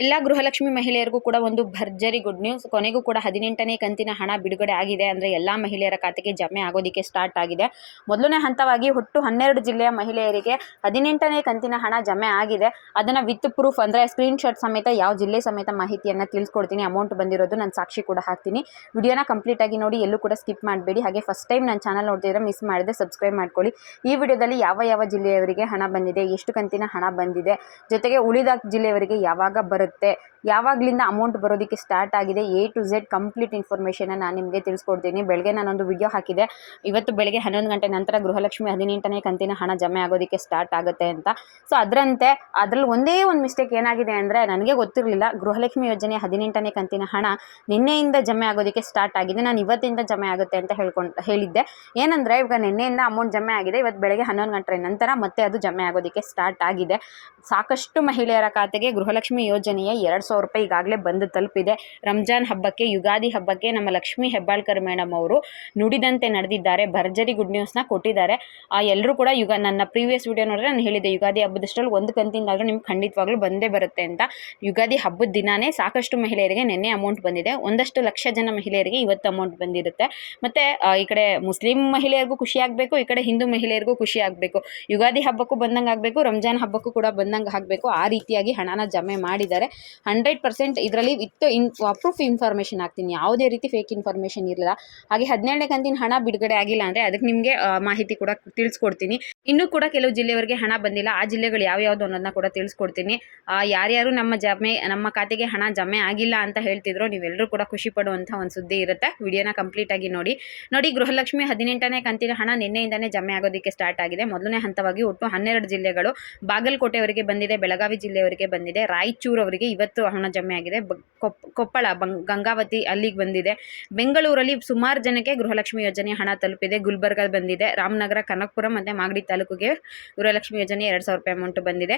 ಎಲ್ಲ ಗೃಹಲಕ್ಷ್ಮಿ ಮಹಿಳೆಯರಿಗೂ ಕೂಡ ಒಂದು ಭರ್ಜರಿ ಗುಡ್ ನ್ಯೂಸ್. ಕೊನೆಗೂ ಕೂಡ 18ನೇ ಕಂತಿನ ಹಣ ಬಿಡುಗಡೆ ಆಗಿದೆ. ಅಂದರೆ ಎಲ್ಲ ಮಹಿಳೆಯರ ಖಾತೆಗೆ ಜಮೆ ಆಗೋದಕ್ಕೆ ಸ್ಟಾರ್ಟ್ ಆಗಿದೆ. ಮೊದಲನೇ ಹಂತವಾಗಿ ಒಟ್ಟು 12 ಜಿಲ್ಲೆಯ ಮಹಿಳೆಯರಿಗೆ 18ನೇ ಕಂತಿನ ಹಣ ಜಮೆ ಆಗಿದೆ. ಅದನ್ನು ವಿತ್ ಪ್ರೂಫ್ ಅಂದರೆ ಸ್ಕ್ರೀನ್ಶಾಟ್ ಸಮೇತ ಯಾವ ಜಿಲ್ಲೆ ಸಮೇತ ಮಾಹಿತಿಯನ್ನು ತಿಳಿಸ್ಕೊಡ್ತೀನಿ. ಅಮೌಂಟ್ ಬಂದಿರೋದು ನಾನು ಸಾಕ್ಷಿ ಕೂಡ ಹಾಕ್ತೀನಿ. ವಿಡಿಯೋನ ಕಂಪ್ಲೀಟ್ ಆಗಿ ನೋಡಿ, ಎಲ್ಲೂ ಕೂಡ ಸ್ಕಿಪ್ ಮಾಡಬೇಡಿ. ಹಾಗೆ ಫಸ್ಟ್ ಟೈಮ್ ನನ್ನ ಚಾನಲ್ ನೋಡ್ತಿದ್ರೆ ಮಿಸ್ ಮಾಡಿದೆ ಸಬ್ಸ್ಕ್ರೈಬ್ ಮಾಡ್ಕೊಳ್ಳಿ. ಈ ವಿಡಿಯೋದಲ್ಲಿ ಯಾವ ಜಿಲ್ಲೆಯವರಿಗೆ ಹಣ ಬಂದಿದೆ, ಎಷ್ಟು ಕಂತಿನ ಹಣ ಬಂದಿದೆ, ಜೊತೆಗೆ ಉಳಿದ ಜಿಲ್ಲೆಯವರಿಗೆ ಯಾವಾಗ ಬರುತ್ತೆ, ಯಾವಾಗಲಿಂದ ಅಮೌಂಟ್ ಬರೋದಕ್ಕೆ ಸ್ಟಾರ್ಟ್ ಆಗಿದೆ, A to Z complete information ನಾನು ನಿಮಗೆ ತಿಳಿಸ್ಕೊಡ್ತೀನಿ. ಬೆಳಗ್ಗೆ ನಾನೊಂದು ವಿಡಿಯೋ ಹಾಕಿದೆ, ಇವತ್ತು ಬೆಳಗ್ಗೆ 11 ಗಂಟೆ ನಂತರ ಗೃಹಲಕ್ಷ್ಮಿ 18ನೇ ಕಂತಿನ ಹಣ ಜಮೆ ಆಗೋದಕ್ಕೆ ಸ್ಟಾರ್ಟ್ ಆಗುತ್ತೆ ಅಂತ. ಸೊ ಅದರಲ್ಲಿ ಒಂದೇ ಒಂದು ಮಿಸ್ಟೇಕ್ ಏನಾಗಿದೆ ಅಂದರೆ, ನನಗೆ ಗೊತ್ತಿರಲಿಲ್ಲ ಗೃಹಲಕ್ಷ್ಮಿ ಯೋಜನೆ 18ನೇ ಕಂತಿನ ಹಣ ನಿನ್ನೆಯಿಂದ ಜಮೆ ಆಗೋದಕ್ಕೆ ಸ್ಟಾರ್ಟ್ ಆಗಿದೆ. ನಾನು ಇವತ್ತಿಂದ ಜಮೆ ಆಗುತ್ತೆ ಅಂತ ಹೇಳಿದ್ದೆ. ಏನಂದರೆ ಇವಾಗ ನಿನ್ನೆಯಿಂದ ಅಮೌಂಟ್ ಜಮೆ ಆಗಿದೆ, ಇವತ್ತು ಬೆಳಗ್ಗೆ 11 ಗಂಟೆ ನಂತರ ಮತ್ತೆ ಅದು ಜಮೆ ಆಗೋದಕ್ಕೆ ಸ್ಟಾರ್ಟ್ ಆಗಿದೆ. ಸಾಕಷ್ಟು ಮಹಿಳೆಯರ ಖಾತೆಗೆ ಗೃಹಲಕ್ಷ್ಮಿ ಯೋಜನೆಯ 2,000 ರೂಪಾಯಿ ಈಗಾಗಲೇ ಬಂದು ತಲುಪಿದೆ. ರಂಜಾನ್ ಹಬ್ಬಕ್ಕೆ, ಯುಗಾದಿ ಹಬ್ಬಕ್ಕೆ ನಮ್ಮ ಲಕ್ಷ್ಮೀ ಹೆಬ್ಬಾಳ್ಕರ್ ಮೇಡಮ್ ಅವರು ನುಡಿದಂತೆ ನಡೆದಿದ್ದಾರೆ. ಭರ್ಜರಿ ಗುಡ್ ನ್ಯೂಸ್ನ ಕೊಟ್ಟಿದ್ದಾರೆ. ಎಲ್ಲರೂ ಕೂಡ ನನ್ನ ಪ್ರೀವಿಯಸ್ ವಿಡಿಯೋ ನೋಡಿದ್ರೆ ನಾನು ಹೇಳಿದ್ದೆ, ಯುಗಾದಿ ಹಬ್ಬದಷ್ಟರಲ್ಲಿ ಒಂದು ಕಂತಿಂದಾದರೂ ನಿಮ್ಗೆ ಖಂಡಿತವಾಗ್ಲೂ ಬಂದೇ ಬರುತ್ತೆ ಅಂತ. ಯುಗಾದಿ ಹಬ್ಬದ ದಿನಾನೇ ಸಾಕಷ್ಟು ಮಹಿಳೆಯರಿಗೆ ನಿನ್ನೆ ಅಮೌಂಟ್ ಬಂದಿದೆ. ಒಂದಷ್ಟು ಲಕ್ಷ ಜನ ಮಹಿಳೆಯರಿಗೆ ಇವತ್ತು ಅಮೌಂಟ್ ಬಂದಿರುತ್ತೆ. ಮತ್ತು ಈ ಕಡೆ ಮುಸ್ಲಿಂ ಮಹಿಳೆಯರಿಗೂ ಖುಷಿ ಆಗಬೇಕು, ಈ ಕಡೆ ಹಿಂದೂ ಮಹಿಳೆಯರಿಗೂ ಖುಷಿ ಆಗಬೇಕು. ಯುಗಾದಿ ಹಬ್ಬಕ್ಕೂ ಬಂದಂಗೆ ಆಗಬೇಕು, ರಂಜಾನ್ ಹಬ್ಬಕ್ಕೂ ಕೂಡ ಬಂದಂಗೆ ಆಗಬೇಕು. ಆ ರೀತಿಯಾಗಿ ಹಣನ ಜಮೆ ಮಾಡಿದ್ದಾರೆ. 100% ಇದರಲ್ಲಿ ವಿತ್ ಪ್ರೂಫ್ ಇನ್ಫಾರ್ಮೇಷನ್ ಹಾಕ್ತೀನಿ, ಯಾವುದೇ ರೀತಿ ಫೇಕ್ ಇನ್ಫಾರ್ಮೇಷನ್ ಇರಲಿಲ್ಲ. ಹಾಗೆ 17ನೇ ಕಂತಿನ ಹಣ ಬಿಡುಗಡೆ ಆಗಿಲ್ಲ ಅಂದರೆ ಅದಕ್ಕೆ ನಿಮಗೆ ಮಾಹಿತಿ ಕೂಡ ತಿಳಿಸ್ಕೊಡ್ತೀನಿ. ಇನ್ನೂ ಕೂಡ ಕೆಲವು ಜಿಲ್ಲೆಯವರಿಗೆ ಹಣ ಬಂದಿಲ್ಲ, ಆ ಜಿಲ್ಲೆಗಳು ಯಾವ್ಯಾವುದು ಅನ್ನೋದನ್ನ ಕೂಡ ತಿಳಿಸ್ಕೊಡ್ತೀನಿ. ಯಾರ್ಯಾರು ನಮ್ಮ ಖಾತೆಗೆ ಹಣ ಜಮೆ ಆಗಿಲ್ಲ ಅಂತ ಹೇಳ್ತಿದ್ರು, ನೀವೆಲ್ಲರೂ ಕೂಡ ಖುಷಿ ಪಡುವಂಥ ಒಂದು ಸುದ್ದಿ ಇರುತ್ತೆ. ವಿಡಿಯೋನ ಕಂಪ್ಲೀಟ್ ಆಗಿ ನೋಡಿ. ಗೃಹಲಕ್ಷ್ಮಿ 18ನೇ ಕಂತಿನ ಹಣ ನಿನ್ನೆಯಿಂದನೇ ಜಮೆ ಆಗೋದಕ್ಕೆ ಸ್ಟಾರ್ಟ್ ಆಗಿದೆ. ಮೊದಲನೇ ಹಂತವಾಗಿ ಒಟ್ಟು 12 ಜಿಲ್ಲೆಗಳು, ಬಾಗಲಕೋಟೆಯವರಿಗೆ ಬಂದಿದೆ, ಬೆಳಗಾವಿ ಜಿಲ್ಲೆಯವರಿಗೆ ಬಂದಿದೆ, ರಾಯಚೂರು ಅವರಿಗೆ ಇವತ್ತು ಹಣ ಜಮೆ ಆಗಿದೆ, ಕೊಪ್ಪಳ ಗಂಗಾವತಿ ಅಲ್ಲಿಗೆ ಬಂದಿದೆ, ಬೆಂಗಳೂರಲ್ಲಿ ಸುಮಾರು ಜನಕ್ಕೆ ಗೃಹಲಕ್ಷ್ಮಿ ಯೋಜನೆ ಹಣ ತಲುಪಿದೆ, ಗುಲ್ಬರ್ಗ ಬಂದಿದೆ, ರಾಮನಗರ, ಕನಕಪುರ ಮತ್ತು ಮಾಗಡಿ ತಾಲೂಕಿಗೆ ಗೃಹಲಕ್ಷ್ಮಿ ಯೋಜನೆ 2,000 ರೂಪಾಯಿ ಅಮೌಂಟ್ ಬಂದಿದೆ.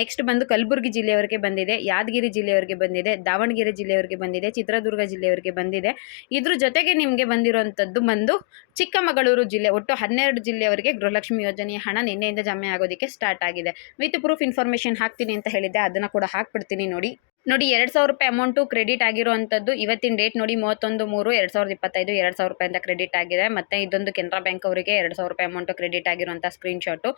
ನೆಕ್ಸ್ಟ್ ಬಂದು ಕಲಬುರಗಿ ಜಿಲ್ಲೆಯವರಿಗೆ ಬಂದಿದೆ, ಯಾದಗಿರಿ ಜಿಲ್ಲೆಯವರಿಗೆ ಬಂದಿದೆ, ದಾವಣಗೆರೆ ಜಿಲ್ಲೆಯವರಿಗೆ ಬಂದಿದೆ, ಚಿತ್ರದುರ್ಗ ಜಿಲ್ಲೆಯವರಿಗೆ ಬಂದಿದೆ. ಇದ್ರ ಜೊತೆಗೆ ನಿಮಗೆ ಬಂದಿರುವಂಥದ್ದು ಬಂದು ಚಿಕ್ಕಮಗಳೂರು ಜಿಲ್ಲೆ. ಒಟ್ಟು 12 ಜಿಲ್ಲೆಯವರಿಗೆ ಗೃಹಲಕ್ಷ್ಮಿ ಯೋಜನೆಯ ಹಣ ನಿನ್ನೆಯಿಂದ ಜಮೆ ಆಗೋದಕ್ಕೆ ಸ್ಟಾರ್ಟ್ ಆಗಿದೆ. ವಿತ್ ಪ್ರೂಫ್ ಇನ್ಫಾರ್ಮೇಷನ್ ಹಾಕ್ತೀನಿ ಅಂತ ಹೇಳಿದ್ದೆ, ಅದನ್ನು ಕೂಡ ಹಾಕ್ಬಿಡ್ತೀನಿ. ನೋಡಿ 2,000 ರೂಪಾಯಿ ಅಮೌಂಟು ಕ್ರೆಡಿಟ್ ಆಗಿರುವಂಥದ್ದು ಇವತ್ತಿನ ಡೇಟ್ ನೋಡಿ 31/3/2025 2,000 ರೂಪಾಯಿಂದ ಕ್ರೆಡಿಟ್ ಆಗಿದೆ. ಮತ್ತು ಇದೊಂದು ಕೆನರಾ ಬ್ಯಾಂಕ್ ಅವರಿಗೆ 2,000 ರೂಪಾಯಿ ಅಮೌಂಟು ಕ್ರೆಡಿಟ್ ಆಗಿರುವಂಥ ಸ್ಕ್ರೀನ್ಶಾಟು.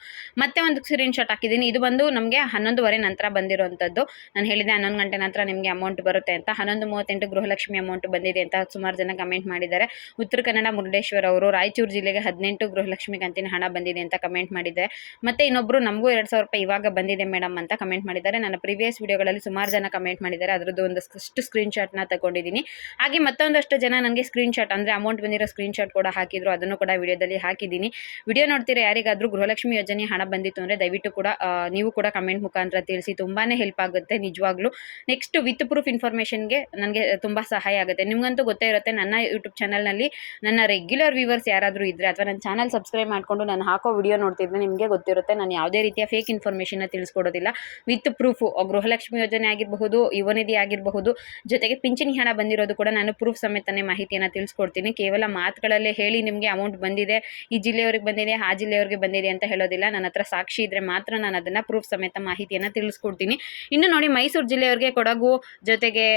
ಮತ್ತೆ ಒಂದು ಸ್ಕ್ರೀನ್ಶಾಟ್ ಹಾಕಿದ್ದೀನಿ. ಇದು ಬಂದು ನಮಗೆ 11:30 ನಂತರ ಬಂದಿರುವಂಥದ್ದು. ನಾನು ಹೇಳಿದೆ 11 ಗಂಟೆ ನಂತರ ನಿಮಗೆ ಅಮೌಂಟ್ ಬರುತ್ತೆ ಅಂತ. 11:38 ಗೃಹಲಕ್ಷ್ಮಿ ಅಮೌಂಟ್ ಬಂದಿದೆ ಅಂತ ಸುಮಾರು ಜನ ಕಮೆಂಟ್ ಮಾಡಿದ್ದಾರೆ. ಉತ್ತರ ಕನ್ನಡ ಮುರುಡೇಶ್ವರ ಅವರು, ರಾಯಚೂರು ಜಿಲ್ಲೆಗೆ 18 ಗೃಹಲಕ್ಷ್ಮಿ ಕಂತಿನ ಹಣ ಬಂದಿದೆ ಅಂತ ಕಮೆಂಟ್ ಮಾಡಿದ್ದಾರೆ. ಮತ್ತು ಇನ್ನೊಬ್ಬರು ನಮಗೂ 2,000 ರೂಪಾಯಿ ಇವಾಗ ಬಂದಿದೆ ಮೇಡಮ್ ಅಂತ ಕಮೆಂಟ್ ಮಾಡಿದ್ದಾರೆ. ನನ್ನ ಪ್ರೀವಿಯಸ್ ವಿಡಿಯೋಗಳಲ್ಲಿ ಸುಮಾರು ಜನ ಕಮೆಂಟ್ ಮಾಡಿದ್ದಾರೆ, ಅದರದ್ದು ಒಂದಷ್ಟು ಸ್ಕ್ರೀನ್ಶಾಟ್ನ ತಗೊಂಡಿದ್ದೀನಿ. ಹಾಗೆ ಮತ್ತೊಂದಷ್ಟು ಜನ ನನಗೆ ಸ್ಕ್ರೀನ್ಶಾಟ್ ಅಂದರೆ ಅಮೌಂಟ್ ಬಂದಿರೋ ಸ್ಕ್ರೀನ್ಶಾಟ್ ಕೂಡ ಹಾಕಿದ್ರು, ಅದನ್ನು ಕೂಡ ವಿಡಿಯೋದಲ್ಲಿ ಹಾಕಿದ್ದೀನಿ. ವಿಡಿಯೋ ನೋಡ್ತೀರಾ ಯಾರಿಗಾದರೂ ಗೃಹಲಕ್ಷ್ಮಿ ಯೋಜನೆ ಹಣ ಬಂದಿತ್ತು ಅಂದರೆ ದಯವಿಟ್ಟು ಕೂಡ ನೀವು ಕೂಡ ಕಮೆಂಟ್ ಮುಖಾಂತರ ತಿಳಿಸಿ, ತುಂಬಾ ಹೆಲ್ಪ್ ಆಗುತ್ತೆ ನಿಜವಾಗ್ಲೂ. ನೆಕ್ಸ್ಟ್ ವಿತ್ ಪ್ರೂಫ್ ಇನ್ಫಾರ್ಮೇಷನ್ಗೆ ನನಗೆ ತುಂಬ ಸಹಾಯ ಆಗುತ್ತೆ. ನಿಮಗಂತೂ ಗೊತ್ತೇ ಇರುತ್ತೆ, ನನ್ನ ಯೂಟ್ಯೂಬ್ ಚಾನಲ್ನಲ್ಲಿ ನನ್ನ ರೆಗ್ಯುಲರ್ ವ್ಯೂವರ್ಸ್ ಯಾರಾದರೂ ಇದ್ದರೆ ಅಥವಾ ನನ್ನ ಚಾನಲ್ ಸಬ್ಸ್ಕ್ರೈಬ್ ಮಾಡಿಕೊಂಡು ನಾನು ಹಾಕೋ ವಿಡಿಯೋ ನೋಡ್ತಿದ್ರೆ ನಿಮಗೆ ಗೊತ್ತಿರುತ್ತೆ, ನಾನು ಯಾವುದೇ ರೀತಿಯ ಫೇಕ್ ಇನ್ಫಾರ್ಮೇಷನ್ನ ತಿಳಿಸ್ಕೊಡೋದಿಲ್ಲ. ವಿತ್ ಪ್ರೂಫು ಗೃಹಲಕ್ಷ್ಮಿ ಯೋಜನೆ ಆಗಿರಬಹುದು, ಯುವನಿಧಿ ಆಗಿರಬಹುದು, ಜೊತೆಗೆ ಪಿಂಚಣಿ ಹಣ ಬಂದಿರೋದು ಕೂಡ ನಾನು ಪ್ರೂಫ್ ಸಮೇತನೇ ಮಾಹಿತಿಯನ್ನು ತಿಳಿಸ್ಕೊಡ್ತೀನಿ. ಕೇವಲ ಮಾತುಗಳಲ್ಲೇ ಹೇಳಿ ನಿಮಗೆ ಅಮೌಂಟ್ ಬಂದಿದೆ, ಈ ಜಿಲ್ಲೆಯವರಿಗೆ ಬಂದಿದೆ, ಆ ಜಿಲ್ಲೆಯವರಿಗೆ ಬಂದಿದೆ ಅಂತ ಹೇಳೋದಿಲ್ಲ. ನನ್ನ ಹತ್ರ ಸಾಕ್ಷಿ ಇದ್ದರೆ ಮಾತ್ರ ನಾನು ಅದನ್ನು ಪ್ರೂಫ್ ಸಮೇತ ಮಾಹಿತಿಯನ್ನು ತಿಳಿಸ್ಕೊಡ್ತೀನಿ. ಇನ್ನು ನೋಡಿ, ಮೈಸೂರು ಜಿಲ್ಲೆಯವರಿಗೆ, ಕೊಡಗು, ಜೊತೆಗೆ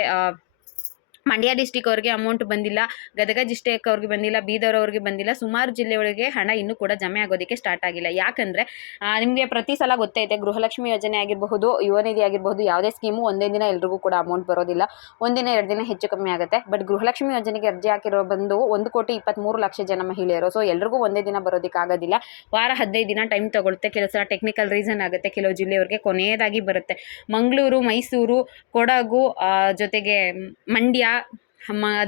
ಮಂಡ್ಯ ಡಿಸ್ಟಿಕ್ ಅವ್ರಿಗೆ ಅಮೌಂಟ್ ಬಂದಿಲ್ಲ, ಗದಗ ಡಿಸ್ಟಿಕ್ ಅವ್ರಿಗೆ ಬಂದಿಲ್ಲ, ಬೀದರ್ ಅವ್ರಿಗೆ ಬಂದಿಲ್ಲ. ಸುಮಾರು ಜಿಲ್ಲೆಗಳಿಗೆ ಹಣ ಇನ್ನೂ ಕೂಡ ಜಮೆ ಆಗೋದಕ್ಕೆ ಸ್ಟಾರ್ಟ್ ಆಗಿಲ್ಲ. ಯಾಕಂದರೆ ನಿಮಗೆ ಪ್ರತಿ ಸಲ ಗೊತ್ತೈತೆ, ಗೃಹಲಕ್ಷ್ಮಿ ಯೋಜನೆ ಆಗಿರಬಹುದು, ಯುವನಿಧಿ ಆಗಿರಬಹುದು, ಯಾವುದೇ ಸ್ಕೀಮು ಒಂದೇ ದಿನ ಎಲ್ರಿಗೂ ಕೂಡ ಅಮೌಂಟ್ ಬರೋದಿಲ್ಲ. ಒಂದಿನ 2 ದಿನ ಹೆಚ್ಚು ಕಮ್ಮಿ ಆಗುತ್ತೆ. ಬಟ್ ಗೃಹಲಕ್ಷ್ಮಿ ಯೋಜನೆಗೆ ಅರ್ಜಿ ಹಾಕಿರೋ ಬಂದು 1,23,00,000 ಜನ ಮಹಿಳೆಯರು. ಸೊ ಎಲ್ರಿಗೂ ಒಂದೇ ದಿನ ಬರೋದಕ್ಕೆ ಆಗೋದಿಲ್ಲ, ವಾರ 15 ದಿನ ಟೈಮ್ ತಗೊಳುತ್ತೆ. ಕೆಲವು ಸಲ ಟೆಕ್ನಿಕಲ್ ರೀಸನ್ ಆಗುತ್ತೆ, ಕೆಲವು ಜಿಲ್ಲೆಯವರಿಗೆ ಕೊನೆಯದಾಗಿ ಬರುತ್ತೆ. ಮಂಗಳೂರು, ಮೈಸೂರು, ಕೊಡಗು, ಜೊತೆಗೆ ಮಂಡ್ಯ,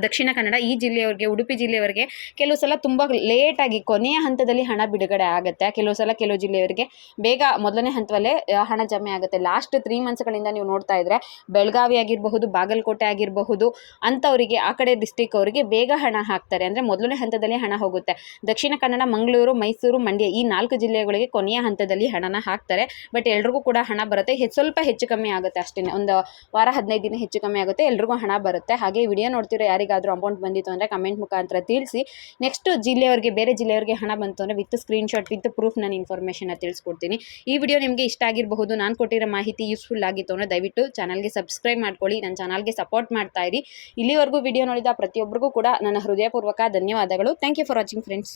ದಕ್ಷಿಣ ಕನ್ನಡ ಈ ಜಿಲ್ಲೆಯವರಿಗೆ, ಉಡುಪಿ ಜಿಲ್ಲೆಯವರಿಗೆ ಕೆಲವು ಸಲ ತುಂಬ ಲೇಟಾಗಿ ಕೊನೆಯ ಹಂತದಲ್ಲಿ ಹಣ ಬಿಡುಗಡೆ ಆಗುತ್ತೆ. ಕೆಲವು ಜಿಲ್ಲೆಯವರಿಗೆ ಬೇಗ ಮೊದಲನೇ ಹಂತದಲ್ಲೇ ಹಣ ಜಮೆ ಆಗುತ್ತೆ. ಲಾಸ್ಟ್ 3 ಮಂತ್ಸ್ಗಳಿಂದ ನೀವು ನೋಡ್ತಾ ಇದ್ದರೆ ಬೆಳಗಾವಿ ಆಗಿರಬಹುದು, ಬಾಗಲಕೋಟೆ ಆಗಿರಬಹುದು ಅಂಥವರಿಗೆ, ಆ ಕಡೆ ಡಿಸ್ಟಿಕ್ ಅವರಿಗೆ ಬೇಗ ಹಣ ಹಾಕ್ತಾರೆ, ಅಂದರೆ ಮೊದಲನೇ ಹಂತದಲ್ಲಿ ಹಣ ಹೋಗುತ್ತೆ. ದಕ್ಷಿಣ ಕನ್ನಡ, ಮಂಗಳೂರು, ಮೈಸೂರು, ಮಂಡ್ಯ ಈ 4 ಜಿಲ್ಲೆಗಳಿಗೆ ಕೊನೆಯ ಹಂತದಲ್ಲಿ ಹಣನ ಹಾಕ್ತಾರೆ. ಬಟ್ ಎಲ್ರಿಗೂ ಕೂಡ ಹಣ ಬರುತ್ತೆ, ಸ್ವಲ್ಪ ಹೆಚ್ಚು ಕಮ್ಮಿ ಆಗುತ್ತೆ ಅಷ್ಟೇ. ಒಂದು ವಾರ 15 ದಿನ ಹೆಚ್ಚು ಕಮ್ಮಿ ಆಗುತ್ತೆ, ಎಲ್ರಿಗೂ ಹಣ ಬರುತ್ತೆ. ಹಾಗೆ ವಿಡಿಯೋ ನೋಡ್ತಿರೋ ಯಾರಿಗಾದರೂ ಅಮೌಂಟ್ ಬಂದಿತ್ತು ಅಂದರೆ ಕಮೆಂಟ್ ಮುಖಾಂತರ ತಿಳಿಸಿ. ನೆಕ್ಸ್ಟ್ ಜಿಲ್ಲೆಯವ್ರಿಗೆ, ಬೇರೆ ಜಿಲ್ಲೆಯವ್ರಿಗೆ ಹಣ ಬಂತು ಅಂದರೆ ವಿತ್ ಸ್ಕ್ರೀನ್ಶಾಟ್ ವಿತ್ ಪ್ರೂಫ್ ನಾನು ಇನ್ಫಾರ್ಮೇಷನ್ನ ತಿಳಿಸ್ಕೊಡ್ತೀನಿ. ಈ ವಿಡಿಯೋ ನಿಮಗೆ ಇಷ್ಟ ಆಗಿರಬಹುದು. ನಾನು ಕೊಟ್ಟಿರೋ ಮಾಹಿತಿ ಯೂಸ್ಫುಲ್ ಆಗಿತ್ತು ಅಂದರೆ ದಯವಿಟ್ಟು ಚಾನಲ್ಗೆ ಸಬ್ಸ್ಕ್ರೈಬ್ ಮಾಡ್ಕೊಳ್ಳಿ, ನನ್ನ ಚಾನಲ್ಗೆ ಸಪೋರ್ಟ್ ಮಾಡ್ತಾ ಇರಿ. ಇಲ್ಲಿವರೆಗೂ ವಿಡಿಯೋ ನೋಡಿದ ಪ್ರತಿಯೊಬ್ಬರಿಗೂ ಕೂಡ ನನ್ನ ಹೃದಯಪೂರ್ವಕ ಧನ್ಯವಾದಗಳು. Thank you for watching friends.